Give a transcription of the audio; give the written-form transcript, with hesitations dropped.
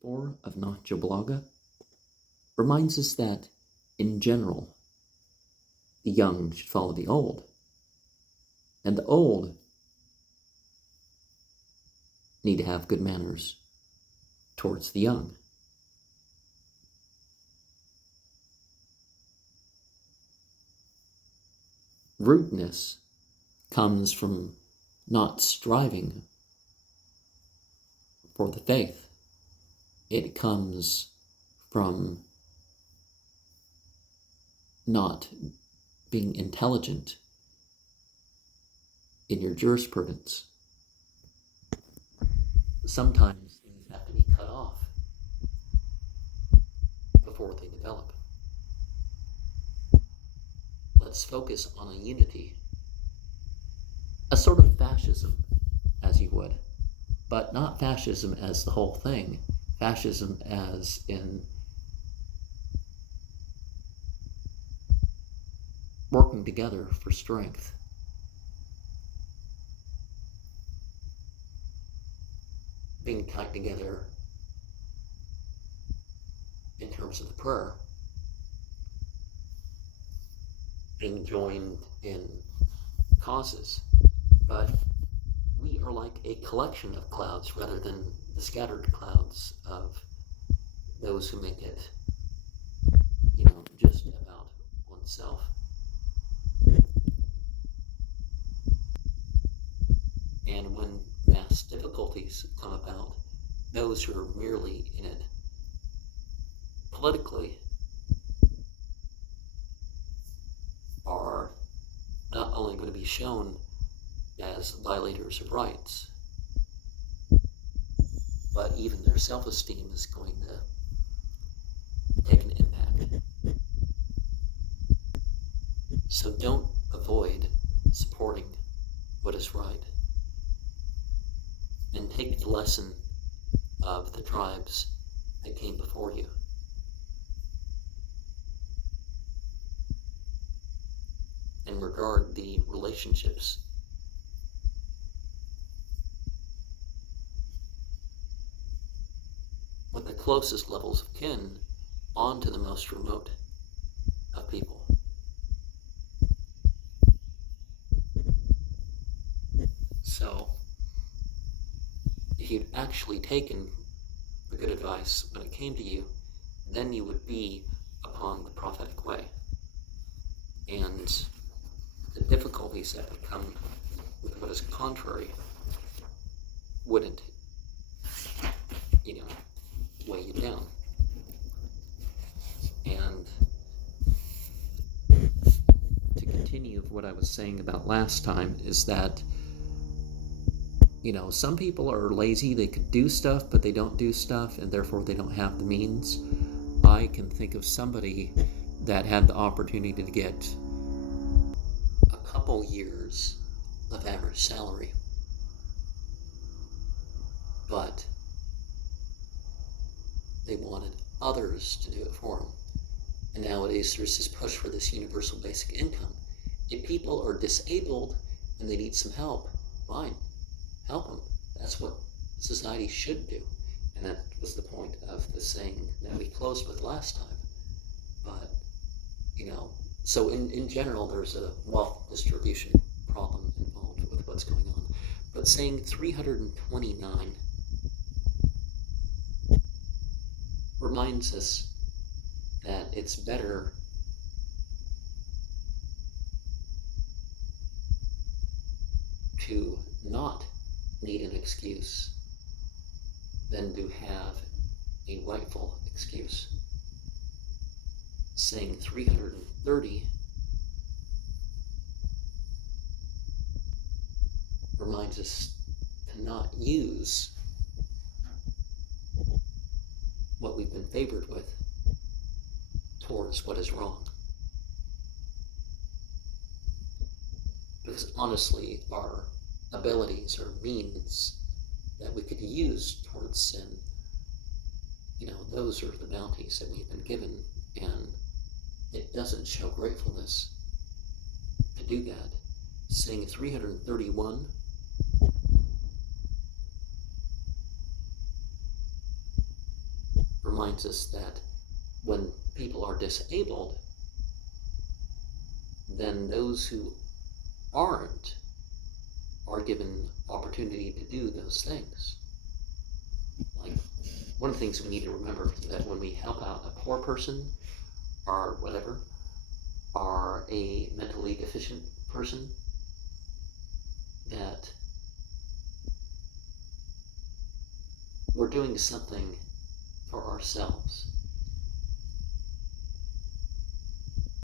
134 of Nahjul Balagah reminds us that, in general, the young should follow the old, and the old need to have good manners towards the young. Rudeness comes from not striving for the faith. It comes from not being intelligent in your jurisprudence. Sometimes things have to be cut off before they develop. Let's focus on a unity, a sort of fascism, as you would, but not fascism as the whole thing, fascism as in working together for strength. Being tied together in terms of the prayer. Being joined in causes. But we are like a collection of clouds rather than the scattered clouds of those who make it, just about oneself. And when mass difficulties come about, those who are merely in it politically are not only going to be shown as violators of rights, but even their self-esteem is going to take an impact. So don't avoid supporting what is right. And take the lesson of the tribes that came before you. And regard the relationships with the closest levels of kin on to the most remote of people. So, if you'd actually taken the good advice when it came to you, then you would be upon the prophetic way. And the difficulties that would come with what is contrary wouldn't, weigh you down. And to continue what I was saying about last time is that some people are lazy. They could do stuff, but they don't do stuff, and therefore they don't have the means. I can think of somebody that had the opportunity to get a couple years of average salary, but they wanted others to do it for them. And nowadays there's this push for this universal basic income. If people are disabled and they need some help, fine. Help them. That's what society should do. And that was the point of the saying that we closed with last time. But, so in general, there's a wealth distribution problem involved with what's going on. But saying 329 reminds us that it's better to not need an excuse than to have a rightful excuse. Saying 330 reminds us to not use what we've been favored with towards what is wrong. Because honestly, our abilities or means that we could use towards sin, those are the bounties that we've been given, and it doesn't show gratefulness to do that. Saying 331 reminds us that when people are disabled, then those who aren't are given opportunity to do those things. Like, one of the things we need to remember is that when we help out a poor person or whatever, or a mentally deficient person, that we're doing something for ourselves.